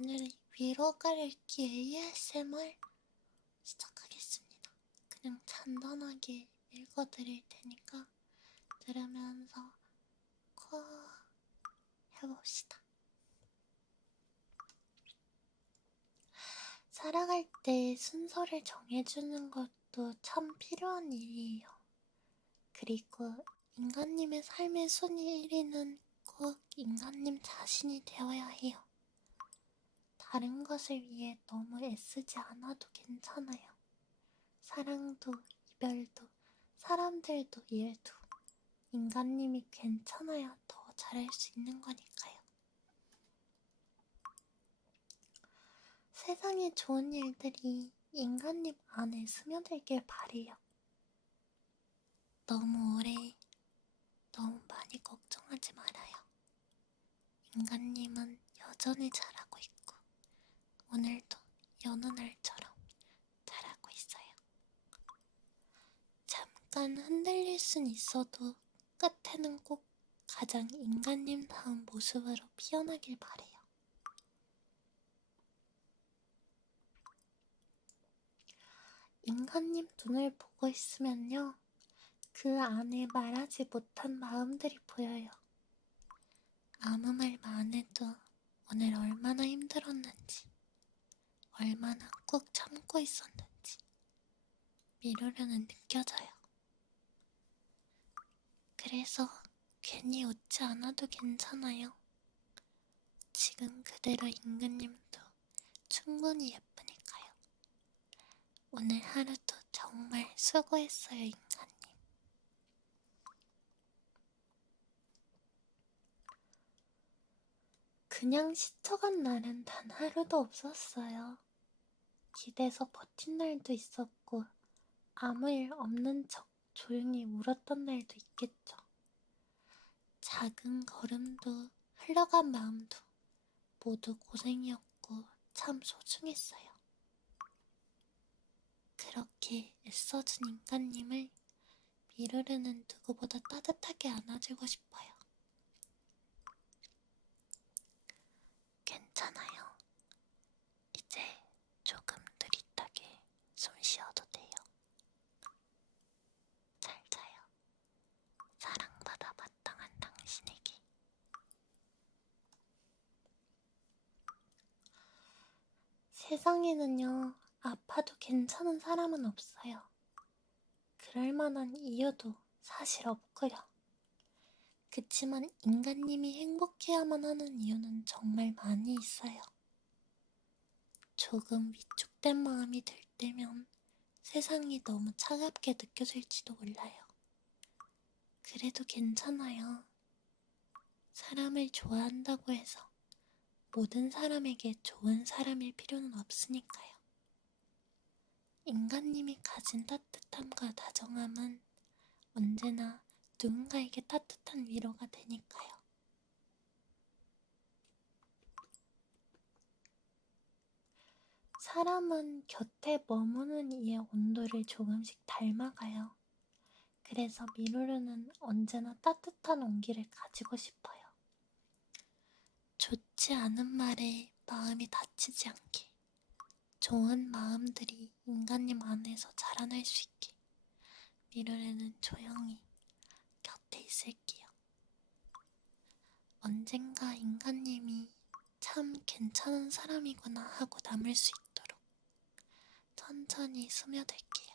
오늘은 위로가릴기 ASMR 시작하겠습니다. 그냥 잔잔하게 읽어드릴 테니까 들으면서 코 해봅시다. 살아갈 때 순서를 정해주는 것도 참 필요한 일이에요. 그리고 인간님의 삶의 순위 1위는 꼭 인간님 자신이 되어야 해요. 다른 것을 위해 너무 애쓰지 않아도 괜찮아요. 사랑도, 이별도, 사람들도, 일도 인간님이 괜찮아야 더 잘할 수 있는 거니까요. 세상에 좋은 일들이 인간님 안에 스며들길 바래요. 너무 오래, 너무 많이 걱정하지 말아요. 인간님은 여전히 잘하고 있고 오늘도 여느 날처럼 잘하고 있어요. 잠깐 흔들릴 순 있어도 끝에는 꼭 가장 인간님다운 모습으로 피어나길 바래요. 인간님 눈을 보고 있으면요, 그 안에 말하지 못한 마음들이 보여요. 아무 말 안 해도 오늘 얼마나 힘들었는지, 얼마나 꾹 참고 있었는지 미루려는 느껴져요. 그래서 괜히 웃지 않아도 괜찮아요. 지금 그대로 임금님도 충분히 예쁘니까요. 오늘 하루도 정말 수고했어요, 인간님. 그냥 스쳐간 날은 단 하루도 없었어요. 기대서 버틴 날도 있었고 아무 일 없는 척 조용히 울었던 날도 있겠죠. 작은 걸음도 흘러간 마음도 모두 고생이었고 참 소중했어요. 그렇게 애써준 인간님을 미루르는 누구보다 따뜻하게 안아주고 싶어요. 괜찮아요. 이제 조금 느릿하게 숨 쉬어도 돼요. 잘 자요. 사랑받아 마땅한 당신에게. 세상에는요, 아파도 괜찮은 사람은 없어요. 그럴 만한 이유도 사실 없고요. 그치만 인간님이 행복해야만 하는 이유는 정말 많이 있어요. 조금 위축된 마음이 들 때면 세상이 너무 차갑게 느껴질지도 몰라요. 그래도 괜찮아요. 사람을 좋아한다고 해서 모든 사람에게 좋은 사람일 필요는 없으니까요. 인간님이 가진 따뜻함과 다정함은 언제나 누군가에게 따뜻한 위로가 되니까요. 사람은 곁에 머무는 이의 온도를 조금씩 닮아가요. 그래서 미루르는 언제나 따뜻한 온기를 가지고 싶어요. 좋지 않은 말에 마음이 다치지 않게, 좋은 마음들이 인간님 안에서 자라날 수 있게 미루르는 조용히 곁에 있을게요. 언젠가 인간님이 참 괜찮은 사람이구나 하고 남을 수 있도록 천천히 스며들게요.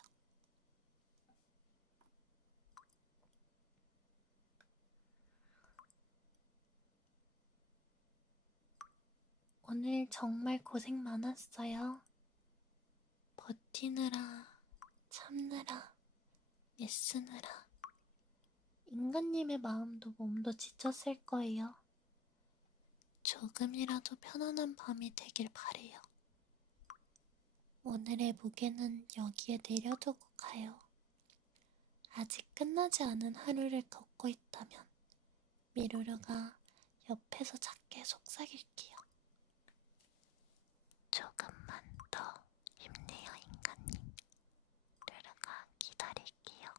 오늘 정말 고생 많았어요. 버티느라, 참느라, 애쓰느라 인간님의 마음도 몸도 지쳤을 거예요. 조금이라도 편안한 밤이 되길 바래요. 오늘의 무게는 여기에 내려두고 가요. 아직 끝나지 않은 하루를 걷고 있다면 미루루가 옆에서 작게 속삭일게요. 조금만 더 힘내요, 인간님. 루루가 기다릴게요.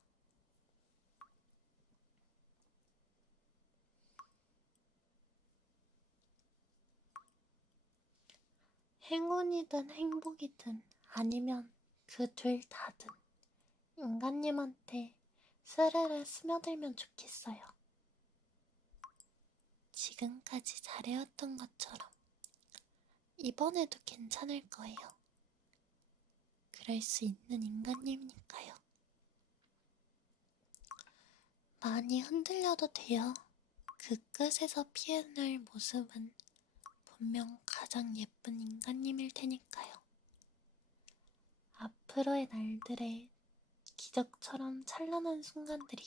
행운이든 행복이든 아니면 그 둘 다든 인간님한테 스르르 스며들면 좋겠어요. 지금까지 잘해왔던 것처럼 이번에도 괜찮을 거예요. 그럴 수 있는 인간님이니까요. 많이 흔들려도 돼요. 그 끝에서 피해낼 모습은 분명 가장 예쁜 인간님일 테니까요. 앞으로의 날들에 기적처럼 찬란한 순간들이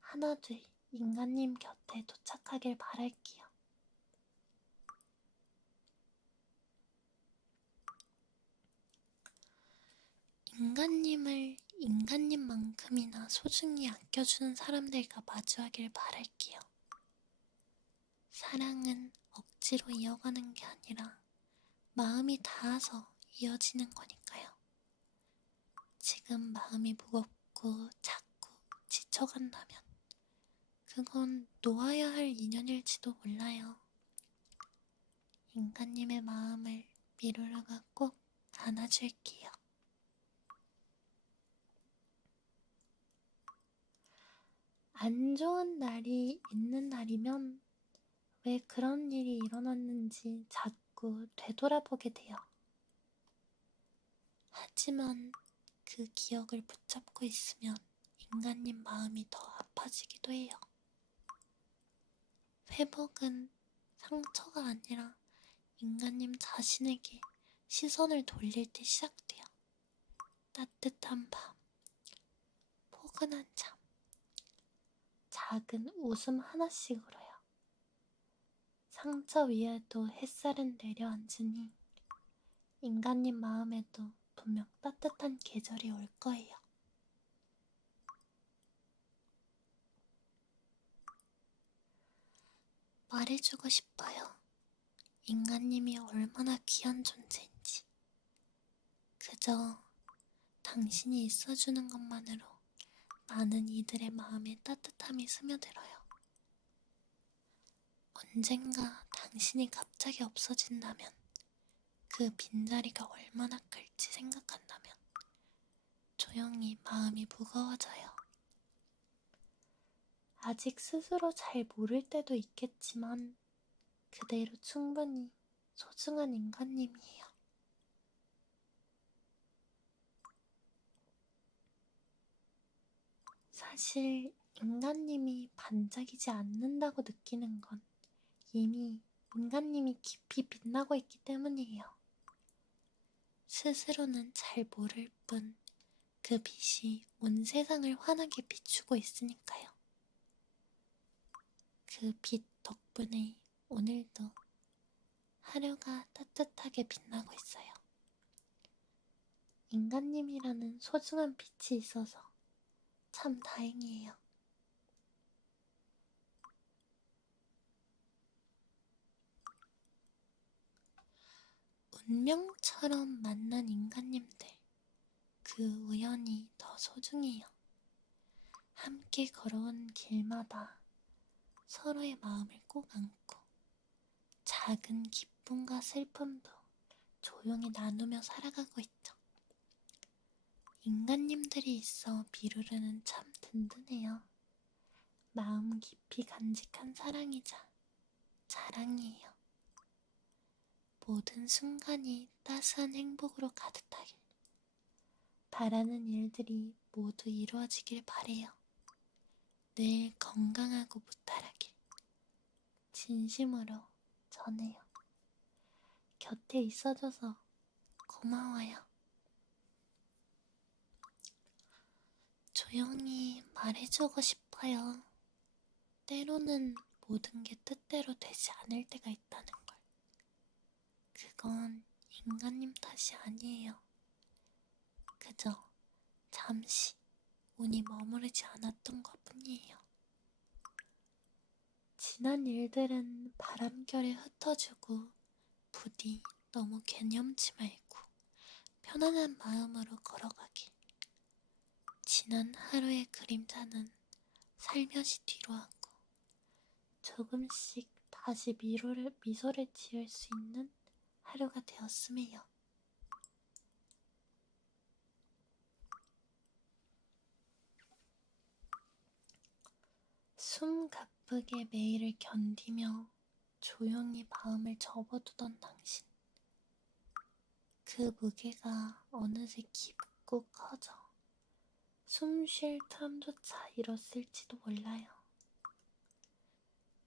하나둘 인간님 곁에 도착하길 바랄게요. 인간님을 인간님만큼이나 소중히 아껴주는 사람들과 마주하길 바랄게요. 사랑은 억지로 이어가는 게 아니라 마음이 닿아서 이어지는 거니까요. 지금 마음이 무겁고 자꾸 지쳐간다면 그건 놓아야 할 인연일지도 몰라요. 인간님의 마음을 미루르가 꼭 안아줄게요. 안 좋은 날이 있는 날이면 왜 그런 일이 일어났는지 자꾸 되돌아보게 돼요. 하지만 그 기억을 붙잡고 있으면 인간님 마음이 더 아파지기도 해요. 회복은 상처가 아니라 인간님 자신에게 시선을 돌릴 때 시작돼요. 따뜻한 밤, 포근한 잠, 작은 웃음 하나씩으로요. 상처 위에도 햇살은 내려앉으니 인간님 마음에도 분명 따뜻한 계절이 올 거예요. 말해주고 싶어요. 인간님이 얼마나 귀한 존재인지. 그저 당신이 있어주는 것만으로 많은 이들의 마음에 따뜻함이 스며들어요. 언젠가 당신이 갑자기 없어진다면 그 빈자리가 얼마나 클지 생각한다면 조용히 마음이 무거워져요. 아직 스스로 잘 모를 때도 있겠지만 그대로 충분히 소중한 인간님이에요. 사실 인간님이 반짝이지 않는다고 느끼는 건 이미 인간님이 깊이 빛나고 있기 때문이에요. 스스로는 잘 모를 뿐 그 빛이 온 세상을 환하게 비추고 있으니까요. 그 빛 덕분에 오늘도 하루가 따뜻하게 빛나고 있어요. 인간님이라는 소중한 빛이 있어서 참 다행이에요. 운명처럼 만난 인간님들, 그 우연이 더 소중해요. 함께 걸어온 길마다 서로의 마음을 꼭 안고 작은 기쁨과 슬픔도 조용히 나누며 살아가고 있죠. 인간님들이 있어 미루르는 참 든든해요. 마음 깊이 간직한 사랑이자 자랑이에요. 모든 순간이 따스한 행복으로 가득하길. 바라는 일들이 모두 이루어지길 바래요. 늘 건강하고 무탈하길. 진심으로 전해요. 곁에 있어줘서 고마워요. 조용히 말해주고 싶어요. 때로는 모든 게 뜻대로 되지 않을 때가 있다는 걸. 그건 인간님 탓이 아니에요. 그저 잠시 운이 머무르지 않았던 것 뿐이에요. 지난 일들은 바람결에 흩어지고 부디 너무 개념치 말고 편안한 마음으로 걸어가길. 지난 하루의 그림자는 살며시 뒤로 하고 조금씩 다시 미소를 지을 수 있는 하루가 되었음에요. 숨 가쁘게 매일을 견디며 조용히 마음을 접어두던 당신. 그 무게가 어느새 깊고 커져 숨 쉴 틈조차 잃었을지도 몰라요.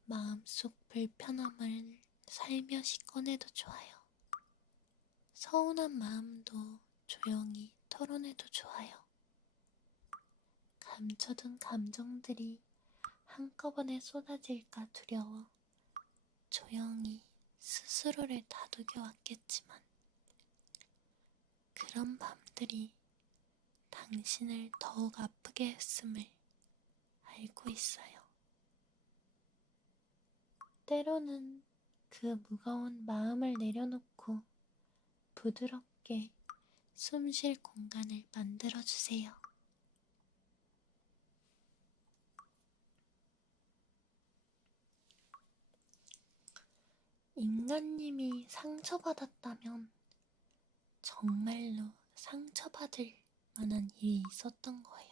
마음속 불편함을 살며시 꺼내도 좋아요. 서운한 마음도 조용히 털어내도 좋아요. 감춰둔 감정들이 한꺼번에 쏟아질까 두려워 조용히 스스로를 다독여 왔겠지만 그런 밤들이 당신을 더욱 아프게 했음을 알고 있어요. 때로는 그 무거운 마음을 내려놓고 부드럽게 숨 쉴 공간을 만들어주세요. 인간님이 상처받았다면 정말로 상처받을 만한 일이 있었던 거예요.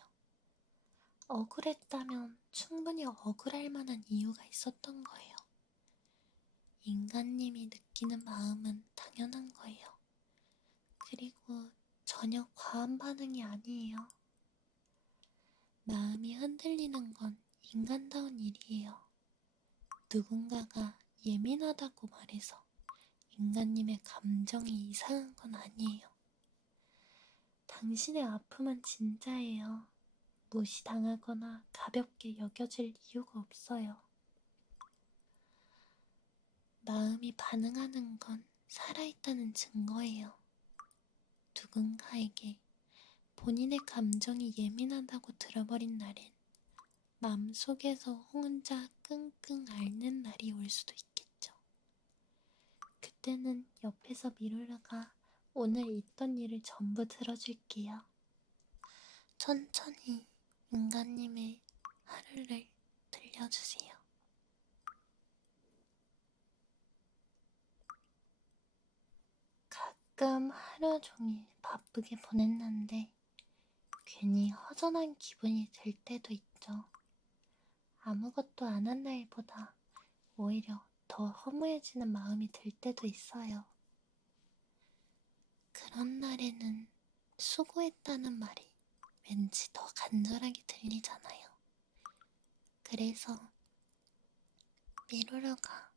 억울했다면 충분히 억울할 만한 이유가 있었던 거예요. 인간님이 느끼는 마음은 당연한 거예요. 그리고 전혀 과한 반응이 아니에요. 마음이 흔들리는 건 인간다운 일이에요. 누군가가 예민하다고 말해서 인간님의 감정이 이상한 건 아니에요. 당신의 아픔은 진짜예요. 무시당하거나 가볍게 여겨질 이유가 없어요. 마음이 반응하는 건 살아있다는 증거예요. 누군가에게 본인의 감정이 예민하다고 들어버린 날엔 마음속에서 혼자 끙끙 앓는 날이 올 수도 있겠죠. 그때는 옆에서 미루라가 오늘 있던 일을 전부 들어줄게요. 천천히 인간님의 하루를 들려주세요. 가끔 하루 종일 바쁘게 보냈는데 괜히 허전한 기분이 들 때도 있죠. 아무것도 안 한 날보다 오히려 더 허무해지는 마음이 들 때도 있어요. 그런 날에는 수고했다는 말이 왠지 더 간절하게 들리잖아요. 그래서 미루루가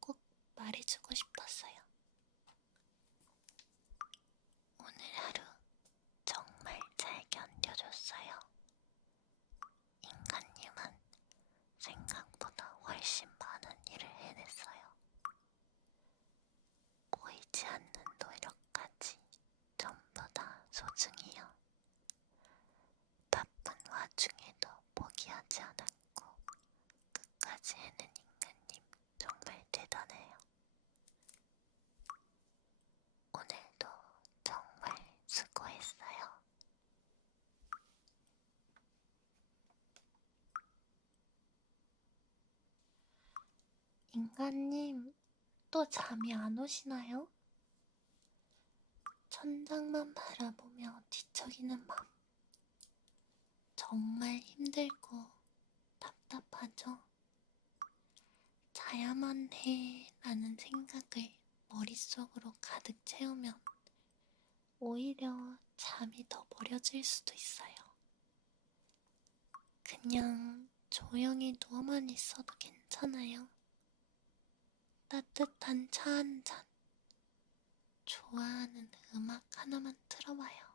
꼭 말해주고 싶었어요. 오늘 하루 정말 잘 견뎌줬어요. 인간님은 생각보다 훨씬 많은 일을 해냈어요. 보이지 않는 노력까지 전부 다 소중해요. 바쁜 와중에도 포기하지 않았고 끝까지 해낸 인간님 정말 대단해요. 오늘도 정말 수고했어요. 인간님, 또 잠이 안 오시나요? 천장만 바라보며 뒤척이는 밤. 정말 힘들고 답답하죠? 자야만 해 라는 생각을 머릿속으로 가득 채우면 오히려 잠이 더 멀어질 수도 있어요. 그냥 조용히 누워만 있어도 괜찮아요. 따뜻한 차 한 잔, 좋아하는 음악 하나만 틀어봐요.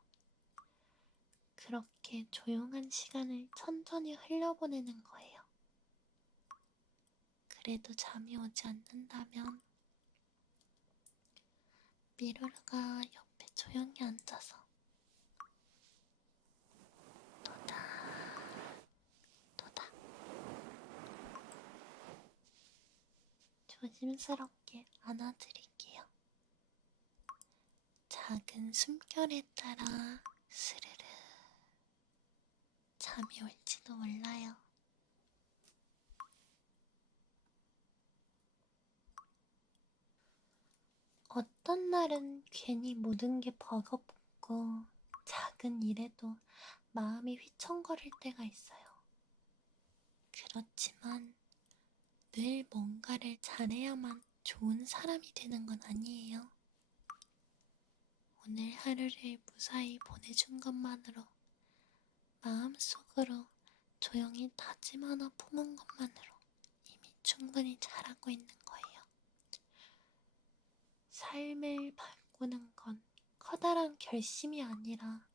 그렇게 조용한 시간을 천천히 흘려보내는 거예요. 그래도 잠이 오지 않는다면 미루루가 옆에 조용히 앉아서 토닥토닥 조심스럽게 안아드릴게요. 작은 숨결에 따라 스르르 잠이 올지도 몰라요. 어떤 날은 괜히 모든 게 버겁고 작은 일에도 마음이 휘청거릴 때가 있어요. 그렇지만 늘 뭔가를 잘해야만 좋은 사람이 되는 건 아니에요. 오늘 하루를 무사히 보내준 것만으로 마음속으로 조용히 다짐 하나 품은 것만으로 이미 충분히 잘하고 있는 거예요. 삶을 바꾸는 건 커다란 결심이 아니라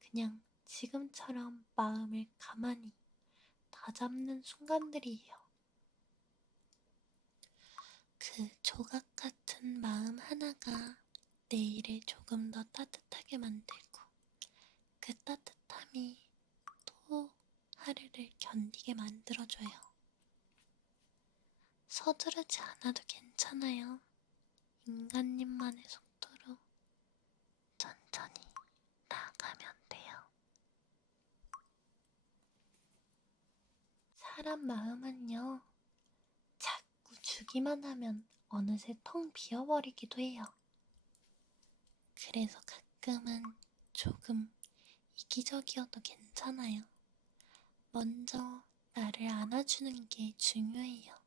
그냥 지금처럼 마음을 가만히 다잡는 순간들이에요. 그 조각 같은 마음 하나가 내일을 조금 더 따뜻하게 만들고 그 따뜻함이 또 하루를 견디게 만들어줘요. 서두르지 않아도 괜찮아요. 인간님만의 속도로 천천히 나가면 돼요. 사람 마음은요, 자꾸 주기만 하면 어느새 텅 비어버리기도 해요. 그래서 가끔은 조금 이기적이어도 괜찮아요. 먼저 나를 안아주는 게 중요해요.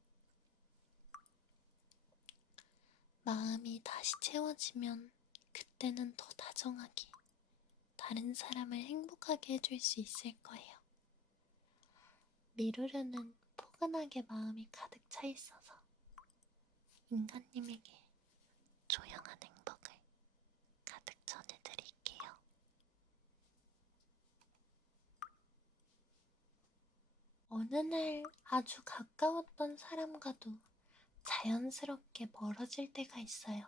마음이 다시 채워지면 그때는 더 다정하게 다른 사람을 행복하게 해줄 수 있을 거예요. 미루르는 포근하게 마음이 가득 차 있어서 인간님에게 조용한 행복을 가득 전해드릴게요. 어느 날 아주 가까웠던 사람과도 자연스럽게 멀어질 때가 있어요.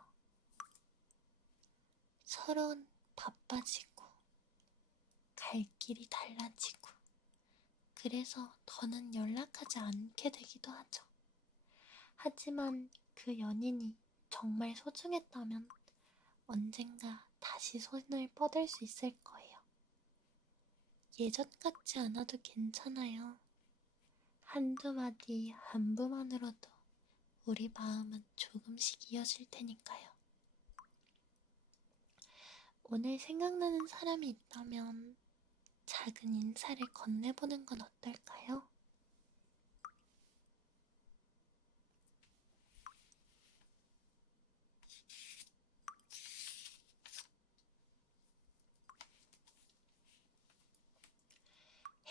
서로는 바빠지고 갈 길이 달라지고 그래서 더는 연락하지 않게 되기도 하죠. 하지만 그 연인이 정말 소중했다면 언젠가 다시 손을 뻗을 수 있을 거예요. 예전 같지 않아도 괜찮아요. 한두 마디 안부만으로도 우리 마음은 조금씩 이어질 테니까요. 오늘 생각나는 사람이 있다면 작은 인사를 건네보는 건 어떨까요?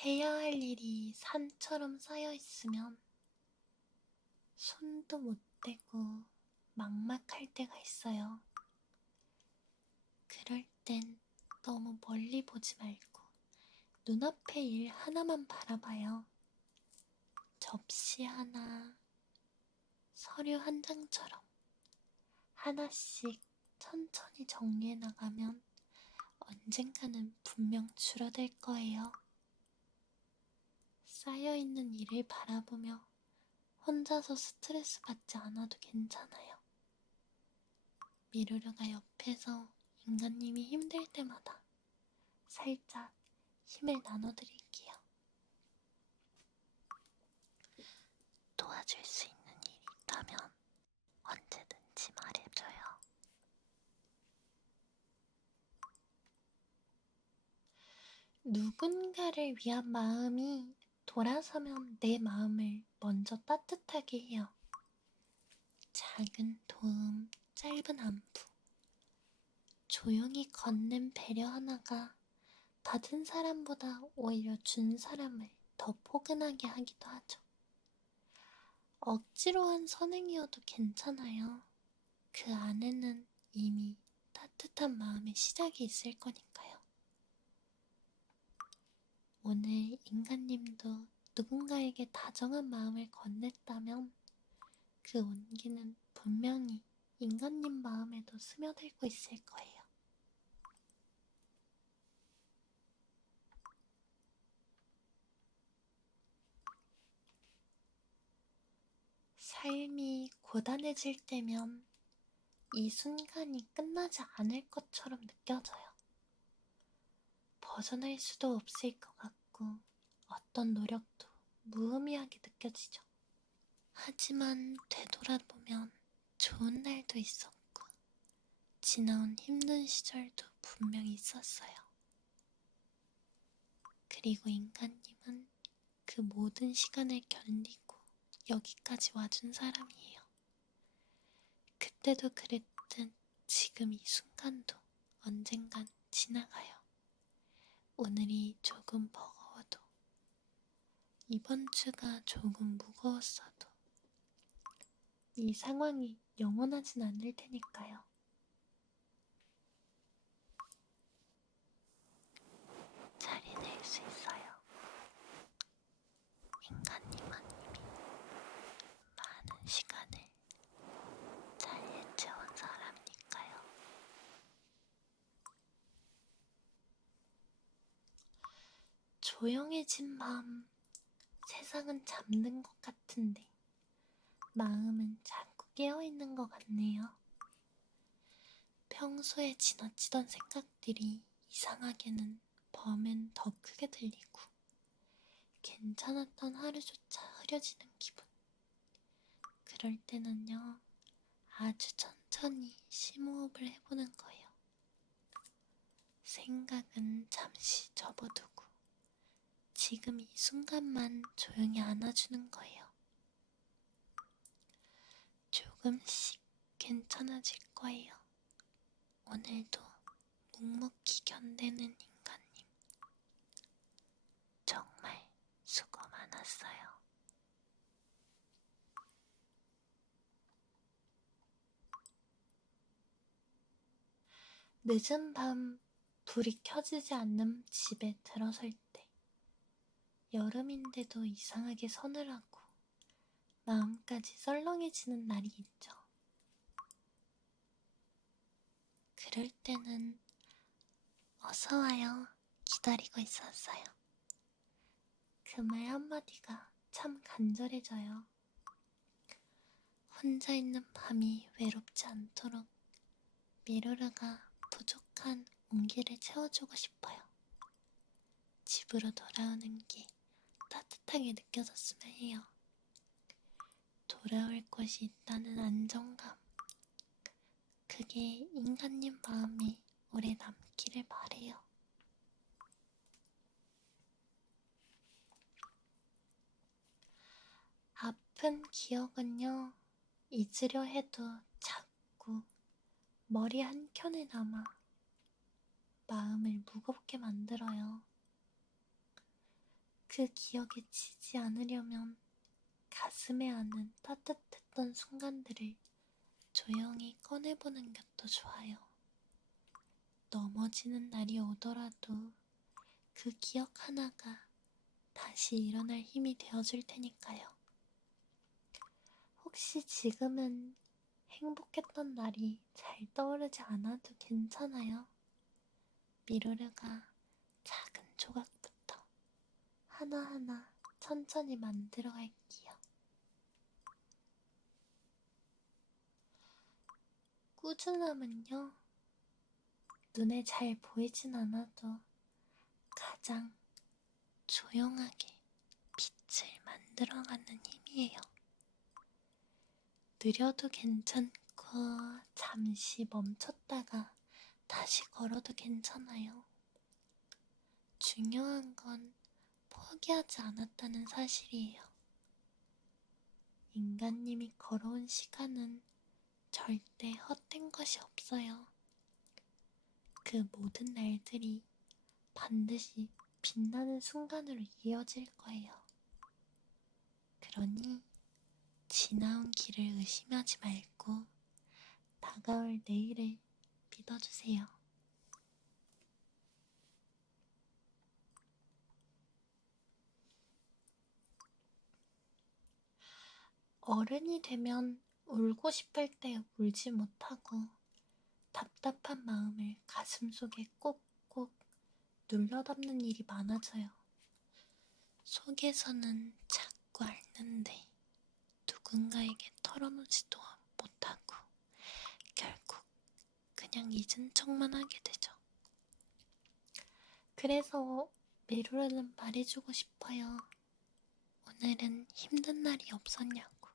해야 할 일이 산처럼 쌓여 있으면 손도 못 대고 막막할 때가 있어요. 그럴 땐 너무 멀리 보지 말고 눈앞의 일 하나만 바라봐요. 접시 하나, 서류 한 장처럼 하나씩 천천히 정리해 나가면 언젠가는 분명 줄어들 거예요. 쌓여있는 일을 바라보며 혼자서 스트레스 받지 않아도 괜찮아요. 미루루가 옆에서 인간님이 힘들 때마다 살짝 힘을 나눠드릴게요. 도와줄 수 있는 일이 있다면 언제든지 말해줘요. 누군가를 위한 마음이 돌아서면 내 마음을 먼저 따뜻하게 해요. 작은 도움, 짧은 안부, 조용히 건넨 배려 하나가 받은 사람보다 오히려 준 사람을 더 포근하게 하기도 하죠. 억지로 한 선행이어도 괜찮아요. 그 안에는 이미 따뜻한 마음의 시작이 있을 거니까요. 오늘 인간님도 누군가에게 다정한 마음을 건넸다면 그 온기는 분명히 인간님 마음에도 스며들고 있을 거예요. 삶이 고단해질 때면 이 순간이 끝나지 않을 것처럼 느껴져요. 벗어날 수도 없을 것 같고 어떤 노력도 무의미하게 느껴지죠. 하지만 되돌아보면 좋은 날도 있었고 지나온 힘든 시절도 분명히 있었어요. 그리고 인간님은 그 모든 시간을 견디고 여기까지 와준 사람이에요. 그때도 그랬듯 지금 이 순간도 언젠간 지나가요. 오늘이 조금 버거워도, 이번 주가 조금 무거웠어도 이 상황이 영원하진 않을 테니까요. 잘 해낼 수 있어요. 인간님은 이미 많은 시간을 잘 해쳐온 사람이니까요. 조용해진 밤, 세상은 잠든 것 같은데 마음은 자꾸 깨어있는 것 같네요. 평소에 지나치던 생각들이 이상하게는 밤엔 더 크게 들리고 괜찮았던 하루조차 흐려지는 기분. 그럴 때는요, 아주 천천히 심호흡을 해보는 거예요. 생각은 잠시 접어두고 지금 이 순간만 조용히 안아주는 거예요. 조금씩 괜찮아질 거예요. 오늘도 묵묵히 견디는 인간님, 정말 수고 많았어요. 늦은 밤 불이 켜지지 않는 집에 들어설 때 여름인데도 이상하게 서늘하고 마음까지 썰렁해지는 날이 있죠. 그럴 때는 어서와요 기다리고 있었어요. 그 말 한마디가 참 간절해져요. 혼자 있는 밤이 외롭지 않도록 미루르가 부족한 온기를 채워주고 싶어요. 집으로 돌아오는 게 따뜻하게 느껴졌으면 해요. 돌아올 곳이 있다는 안정감, 그게 인간님 마음에 오래 남기를 바래요. 아픈 기억은요, 잊으려 해도 자꾸 머리 한켠에 남아 마음을 무겁게 만들어요. 그 기억에 지지 않으려면 가슴에 안은 따뜻했던 순간들을 조용히 꺼내보는 것도 좋아요. 넘어지는 날이 오더라도 그 기억 하나가 다시 일어날 힘이 되어줄 테니까요. 혹시 지금은 행복했던 날이 잘 떠오르지 않아도 괜찮아요. 미루르가 작은 조각부터 하나하나 천천히 만들어 갈게요. 꾸준함은요, 눈에 잘 보이진 않아도 가장 조용하게 빛을 만들어가는 힘이에요. 느려도 괜찮고 잠시 멈췄다가 다시 걸어도 괜찮아요. 중요한 건 포기하지 않았다는 사실이에요. 인간님이 걸어온 시간은 절대 헛된 것이 없어요. 그 모든 날들이 반드시 빛나는 순간으로 이어질 거예요. 그러니 지나온 길을 의심하지 말고 다가올 내일을 믿어주세요. 어른이 되면 울고 싶을 때 울지 못하고 답답한 마음을 가슴속에 꼭꼭 눌러 담는 일이 많아져요. 속에서는 자꾸 앓는데 누군가에게 털어놓지도 못하고 결국 그냥 잊은 척만 하게 되죠. 그래서 미루르는 말해주고 싶어요. 오늘은 힘든 날이 없었냐고,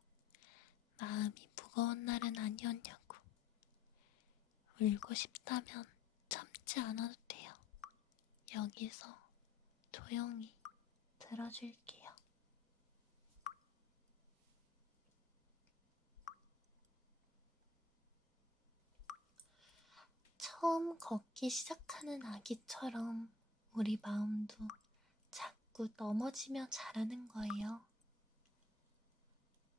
마음이 무거운 날은 아니었냐고. 울고 싶다면 참지 않아도 돼요. 여기서 조용히 들어줄게요. 처음 걷기 시작하는 아기처럼 우리 마음도 자꾸 넘어지며 자라는 거예요.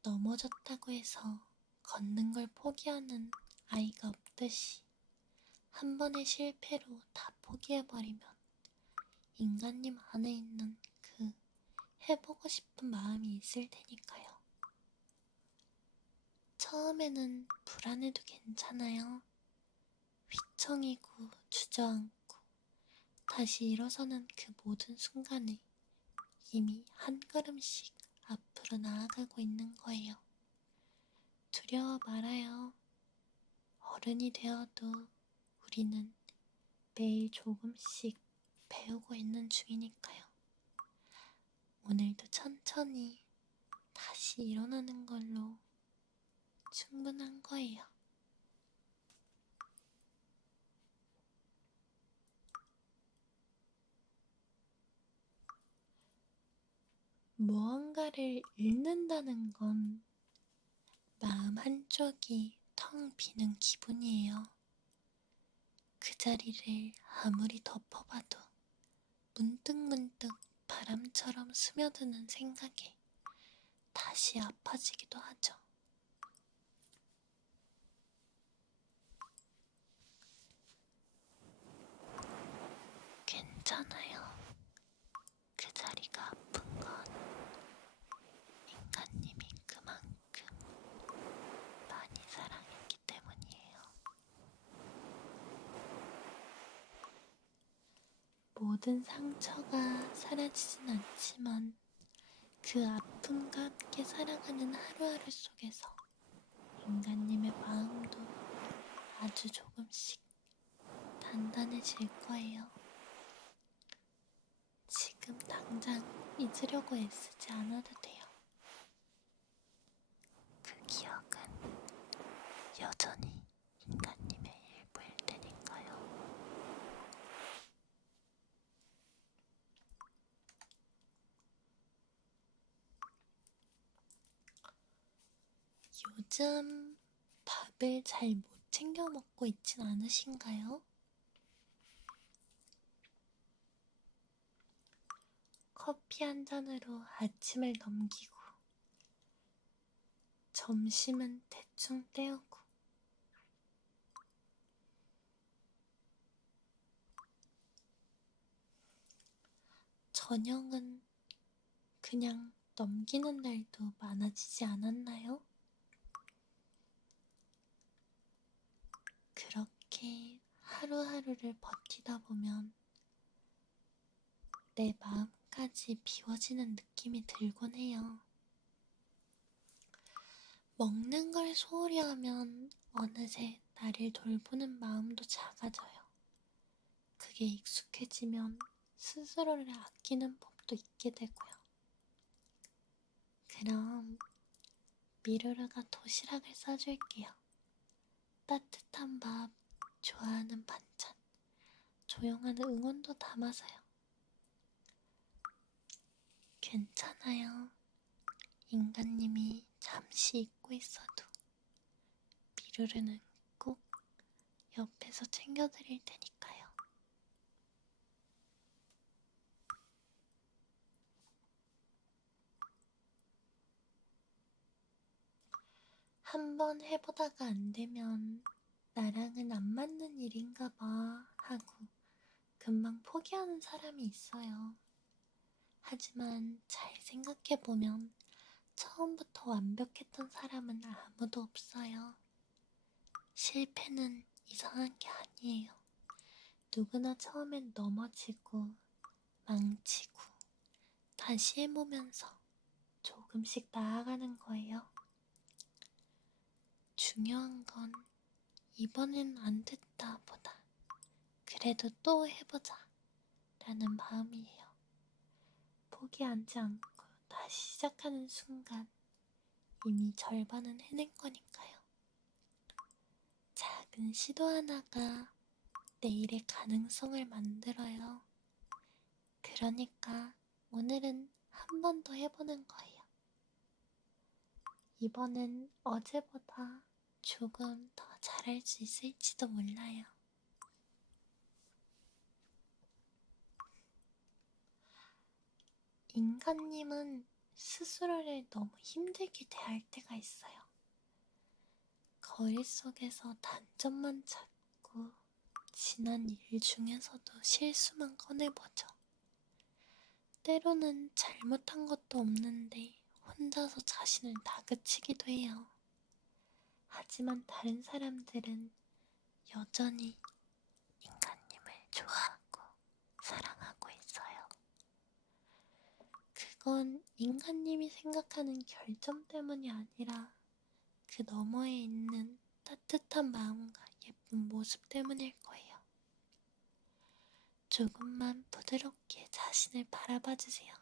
넘어졌다고 해서 걷는 걸 포기하는 아이가 없듯이 한 번의 실패로 다 포기해버리면 인간님 안에 있는 그 해보고 싶은 마음이 있을 테니까요. 처음에는 불안해도 괜찮아요. 휘청이고 주저앉고 다시 일어서는 그 모든 순간에 이미 한 걸음씩 앞으로 나아가고 있는 거예요. 두려워 말아요. 어른이 되어도 우리는 매일 조금씩 배우고 있는 중이니까요. 오늘도 천천히 다시 일어나는 걸로 충분한 거예요. 무언가를 잃는다는 건 마음 한쪽이 텅 비는 기분이에요. 그 자리를 아무리 덮어봐도 문득문득 바람처럼 스며드는 생각에 다시 아파지기도 하죠. 괜찮아요. 그 자리가 아픈 건 인간님이 그만큼 많이 사랑했기 때문이에요. 모든 상처가 사라지진 않지만 그 아픔과 함께 살아가는 하루하루 속에서 인간님의 마음도 아주 조금씩 단단해질 거예요. 지금 당장 잊으려고 애쓰지 않아도 돼요. 그 기억은 여전히 인간님의 일부일 테니까요. 요즘 밥을 잘 못 챙겨 먹고 있진 않으신가요? 커피 한 잔으로 아침을 넘기고 점심은 대충 때우고 저녁은 그냥 넘기는 날도 많아지지 않았나요? 그렇게 하루하루를 버티다 보면 내 마음까지 비워지는 느낌이 들곤 해요. 먹는 걸 소홀히 하면 어느새 나를 돌보는 마음도 작아져요. 그게 익숙해지면 스스로를 아끼는 법도 잊게 되고요. 그럼 미루루가 도시락을 싸줄게요. 따뜻한 밥, 좋아하는 반찬, 조용한 응원도 담아서요. 괜찮아요. 인간님이 잠시 잊고 있어도 미루루는 꼭 옆에서 챙겨드릴 테니까요. 한번 해보다가 안 되면 나랑은 안 맞는 일인가 봐 하고 금방 포기하는 사람이 있어요. 하지만 잘 생각해보면 처음부터 완벽했던 사람은 아무도 없어요. 실패는 이상한 게 아니에요. 누구나 처음엔 넘어지고 망치고 다시 해보면서 조금씩 나아가는 거예요. 중요한 건 이번엔 안 됐다 보다 그래도 또 해보자 라는 마음이에요. 포기하지 않고 다시 시작하는 순간 이미 절반은 해낸 거니까요. 작은 작은 시도 하나가 내일의 가능성을 만들어요. 그러니까 오늘은 한 번 더 해보는 거예요. 이번엔 어제보다 조금 더 잘할 수 있을지도 몰라요. 인간님은 스스로를 너무 힘들게 대할 때가 있어요. 거리 속에서 단점만 찾고 지난 일 중에서도 실수만 꺼내보죠. 때로는 잘못한 것도 없는데 혼자서 자신을 다그치기도 해요. 하지만 다른 사람들은 여전히 인간님을 좋아하고 사랑하고 있어요. 그건 인간님이 생각하는 결점 때문이 아니라 그 너머에 있는 따뜻한 마음과 예쁜 모습 때문일 거예요. 조금만 부드럽게 자신을 바라봐 주세요.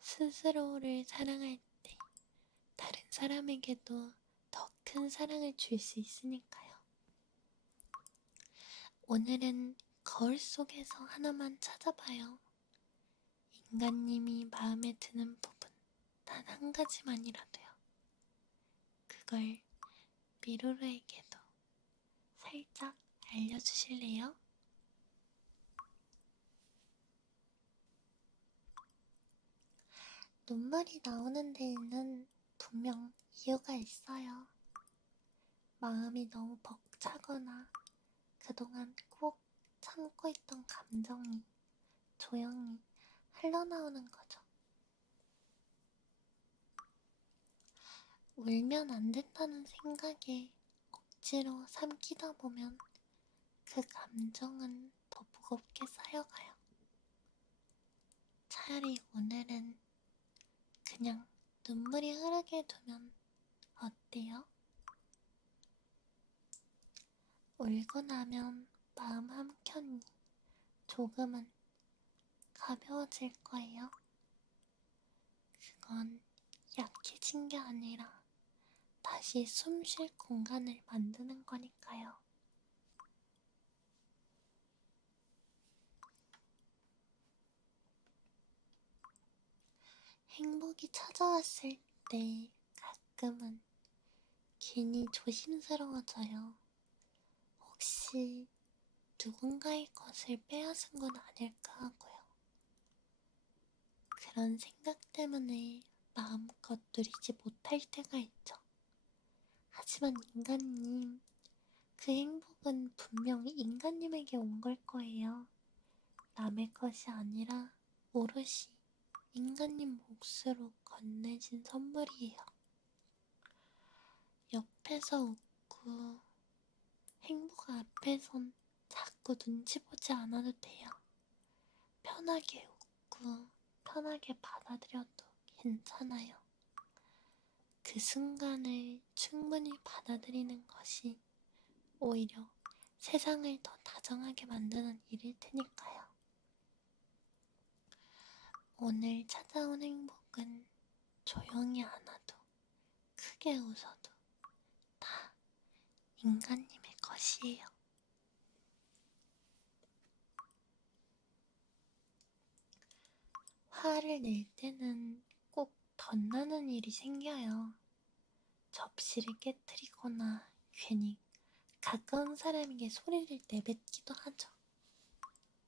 스스로를 사랑할 때 다른 사람에게도 더 큰 사랑을 줄 수 있으니까요. 오늘은 거울 속에서 하나만 찾아봐요. 인간님이 마음에 드는 부분 단 한 가지만이라도요. 그걸 미루루에게도 살짝 알려주실래요? 눈물이 나오는 데에는 분명 이유가 있어요. 마음이 너무 벅차거나 그동안 꼭 참고 있던 감정이 조용히 흘러나오는 거죠. 울면 안 된다는 생각에 억지로 삼키다 보면 그 감정은 더 무겁게 쌓여가요. 차라리 오늘은 그냥 눈물이 흐르게 두면 어때요? 울고 나면 마음 한켠이 조금은 가벼워질 거예요. 그건 약해진 게 아니라 다시 숨 쉴 공간을 만드는 거니까요. 행복이 찾아왔을 때 가끔은 괜히 조심스러워져요. 혹시 누군가의 것을 빼앗은 건 아닐까 하고요. 그런 생각 때문에 마음껏 누리지 못할 때가 있죠. 하지만 인간님, 그 행복은 분명히 인간님에게 온 걸 거예요. 남의 것이 아니라 오롯이 인간님 몫으로 건네진 선물이에요. 옆에서 웃고 행복 앞에선 자꾸 눈치 보지 않아도 돼요. 편하게 웃고 편하게 받아들여도 괜찮아요. 그 순간을 충분히 받아들이는 것이 오히려 세상을 더 다정하게 만드는 일일 테니까요. 오늘 찾아온 행복은 조용히 안아도 크게 웃어도 다 인간님의 것이에요. 화를 낼 때는 꼭 덧나는 일이 생겨요. 접시를 깨뜨리거나 괜히 가까운 사람에게 소리를 내뱉기도 하죠.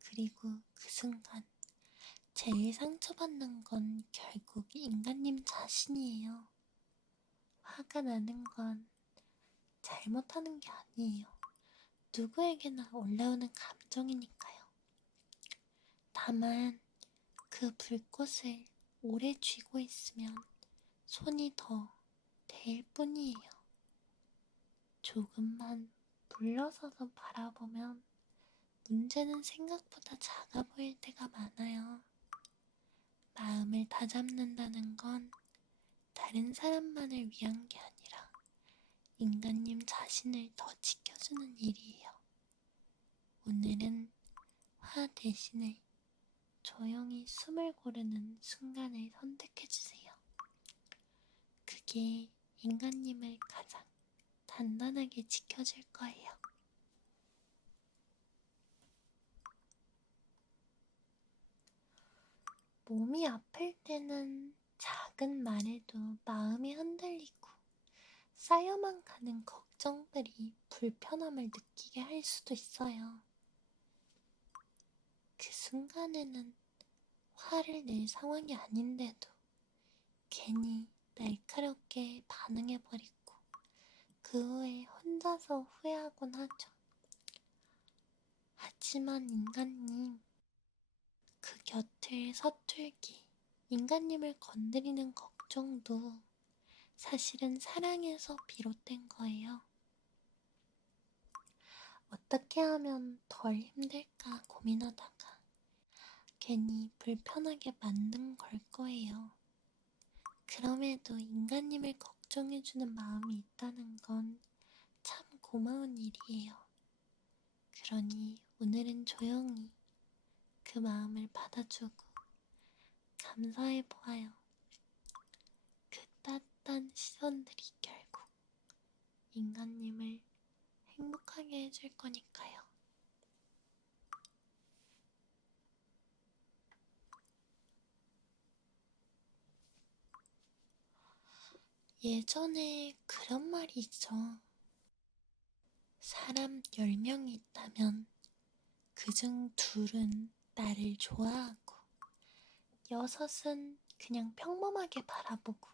그리고 그 순간 제일 상처받는 건 결국 인간님 자신이에요. 화가 나는 건 잘못하는 게 아니에요. 누구에게나 올라오는 감정이니까요. 다만 그 불꽃을 오래 쥐고 있으면 손이 더 데일 뿐이에요. 조금만 물러서서 바라보면 문제는 생각보다 작아 보일 때가 많아요. 마음을 다잡는다는 건 다른 사람만을 위한 게 아니라 인간님 자신을 더 지켜주는 일이에요. 오늘은 화 대신에 조용히 숨을 고르는 순간을 선택해주세요. 그게 인간님을 가장 단단하게 지켜줄 거예요. 몸이 아플 때는 작은 말에도 마음이 흔들리고 쌓여만 가는 걱정들이 불편함을 느끼게 할 수도 있어요. 그 순간에는 화를 낼 상황이 아닌데도 괜히 날카롭게 반응해버리고 그 후에 혼자서 후회하곤 하죠. 하지만 인간님, 그 곁을 서툴기, 인간님을 건드리는 걱정도 사실은 사랑에서 비롯된 거예요. 어떻게 하면 덜 힘들까 고민하다가 괜히 불편하게 만든 걸 거예요. 그럼에도 인간님을 걱정해주는 마음이 있다는 건 참 고마운 일이에요. 그러니 오늘은 조용히 그 마음을 받아주고 감사해 보아요. 그 따뜻한 시선들이 결국 인간님을 행복하게 해줄 거니까요. 예전에 그런 말이 있죠. 사람 10명이 있다면 그중 2은 나를 좋아하고 6은 그냥 평범하게 바라보고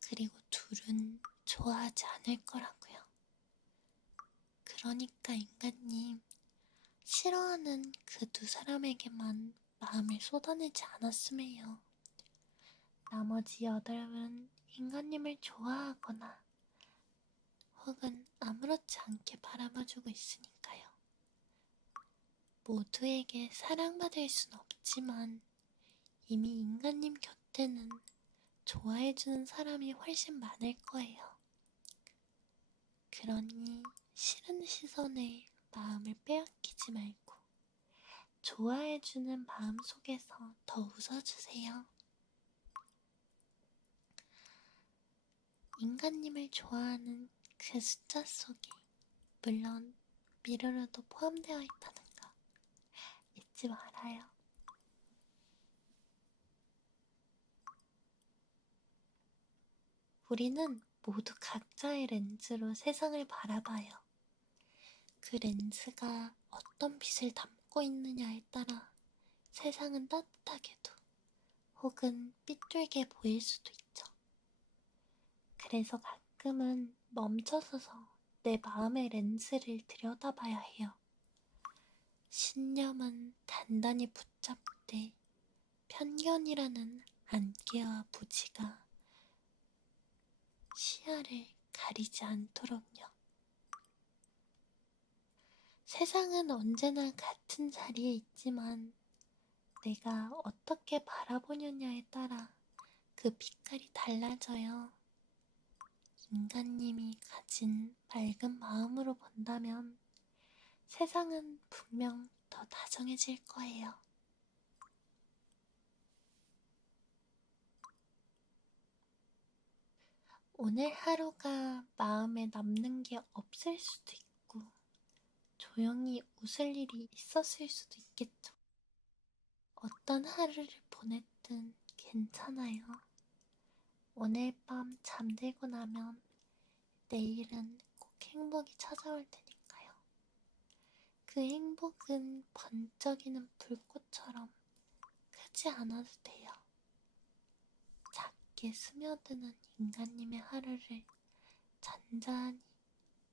그리고 2은 좋아하지 않을 거라고요. 그러니까 인간님, 싫어하는 그 2사람에게만 마음을 쏟아내지 않았으면 해요. 나머지 8은 인간님을 좋아하거나 혹은 아무렇지 않게 바라봐주고 있으니까요. 모두에게 사랑받을 순 없지만 이미 인간님 곁에는 좋아해주는 사람이 훨씬 많을 거예요. 그러니 싫은 시선에 마음을 빼앗기지 말고 좋아해주는 마음 속에서 더 웃어주세요. 인간님을 좋아하는 그 숫자 속에 물론 미르르도 포함되어 있다는 거 잊지 말아요. 우리는 모두 각자의 렌즈로 세상을 바라봐요. 그 렌즈가 어떤 빛을 담고 있느냐에 따라 세상은 따뜻하게도 혹은 삐뚤게 보일 수도 있죠. 그래서 가끔은 멈춰서서 내 마음의 렌즈를 들여다봐야 해요. 신념은 단단히 붙잡되 편견이라는 안개와 부지가 시야를 가리지 않도록요. 세상은 언제나 같은 자리에 있지만 내가 어떻게 바라보느냐에 따라 그 빛깔이 달라져요. 인간님이 가진 맑은 마음으로 본다면 세상은 분명 더 다정해질 거예요. 오늘 하루가 마음에 남는 게 없을 수도 있고 조용히 웃을 일이 있었을 수도 있겠죠. 어떤 하루를 보냈든 괜찮아요. 오늘 밤 잠들고 나면 내일은 꼭 행복이 찾아올 테니까요. 그 행복은 번쩍이는 불꽃처럼 크지 않아도 돼요. 작게 스며드는 인간님의 하루를 잔잔히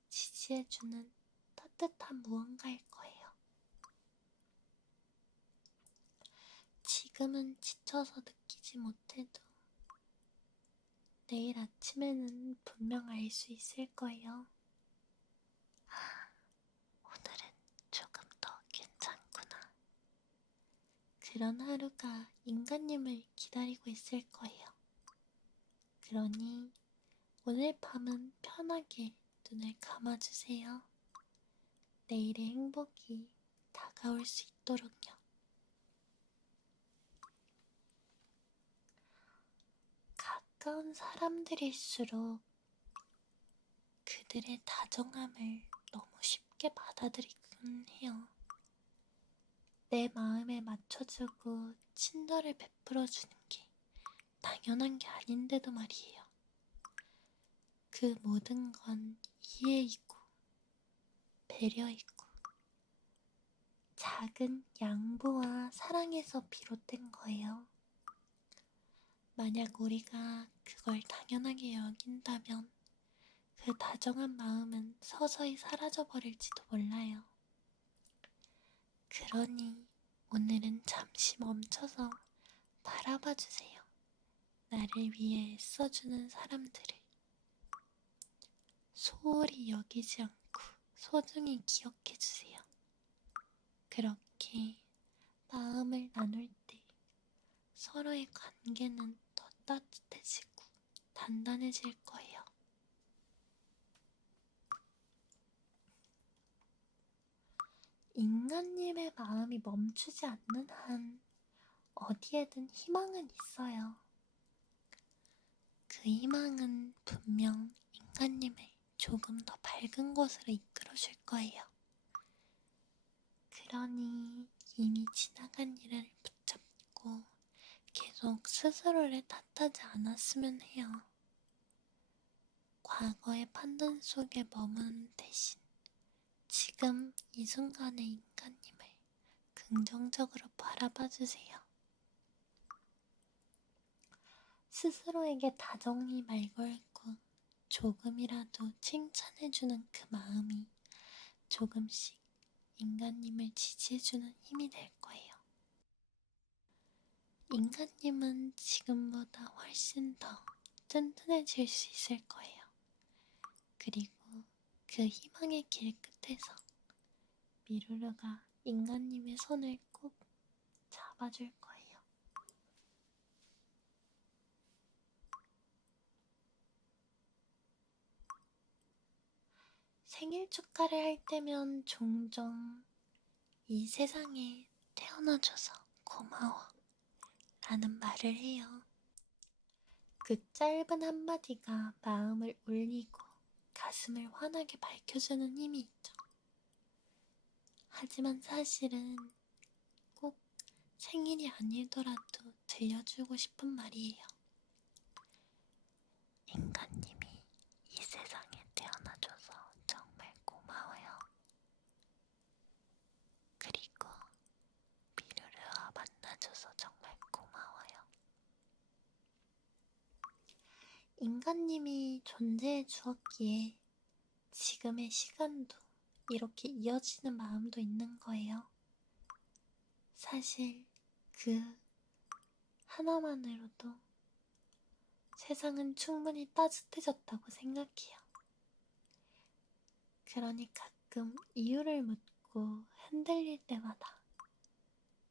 지지해주는 따뜻한 무언가일 거예요. 지금은 지쳐서 느끼지 못해도 내일 아침에는 분명 알 수 있을 거예요. 아, 오늘은 조금 더 괜찮구나. 그런 하루가 인간님을 기다리고 있을 거예요. 그러니 오늘 밤은 편하게 눈을 감아주세요. 내일의 행복이 다가올 수 있도록요. 가까운 사람들일수록 그들의 다정함을 너무 쉽게 받아들이곤 해요. 내 마음에 맞춰주고 친절을 베풀어주는 게 당연한 게 아닌데도 말이에요. 그 모든 건 이해이고 배려이고 작은 양보와 사랑에서 비롯된 거예요. 만약 우리가 그걸 당연하게 여긴다면 그 다정한 마음은 서서히 사라져버릴지도 몰라요. 그러니 오늘은 잠시 멈춰서 바라봐 주세요. 나를 위해 애써주는 사람들을 소홀히 여기지 않고 소중히 기억해 주세요. 그렇게 마음을 나눌 때 서로의 관계는 더 따뜻해지고 단단해질 거예요. 인간님의 마음이 멈추지 않는 한 어디에든 희망은 있어요. 그 희망은 분명 인간님을 조금 더 밝은 곳으로 이끌어 줄 거예요. 그러니 이미 지나간 일을 붙잡고 계속 스스로를 탓하지 않았으면 해요. 과거의 판단 속에 머무는 대신 지금 이 순간의 인간님을 긍정적으로 바라봐 주세요. 스스로에게 다정히 말 걸고 조금이라도 칭찬해주는 그 마음이 조금씩 인간님을 지지해주는 힘이 될 거예요. 인간님은 지금보다 훨씬 더 튼튼해질 수 있을 거예요. 그리고 그 희망의 길 끝에서 미루루가 인간님의 손을 꼭 잡아줄 거예요. 생일 축하를 할 때면 종종 이 세상에 태어나줘서 고마워 라는 말을 해요. 그 짧은 한마디가 마음을 울리고 가슴을 환하게 밝혀주는 힘이 있죠. 하지만 사실은 꼭 생일이 아니더라도 들려주고 싶은 말이에요. 인간님이 이 세상에 태어나줘서 정말 고마워요. 그리고 미루루와 만나줘서 정말 고마워요. 인간님이 존재해 주었기에 지금의 시간도 이렇게 이어지는 마음도 있는 거예요. 사실 그 하나만으로도 세상은 충분히 따뜻해졌다고 생각해요. 그러니 가끔 이유를 묻고 흔들릴 때마다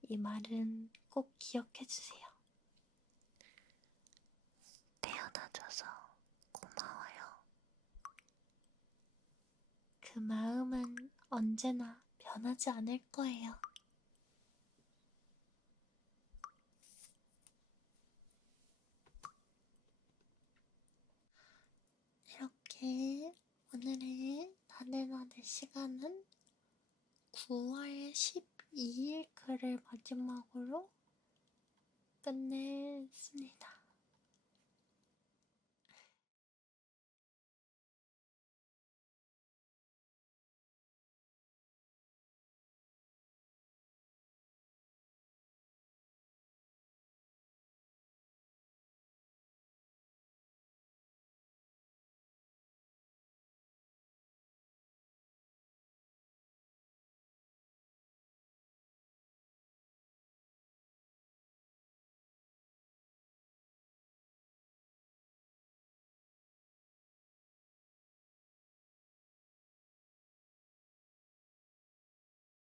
이 말은 꼭 기억해 주세요. 태어나줘서 고마워요. 그 마음은 언제나 변하지 않을 거예요. 이렇게 오늘의 나네나네 시간은 9월 12일 글을 마지막으로 끝냈습니다.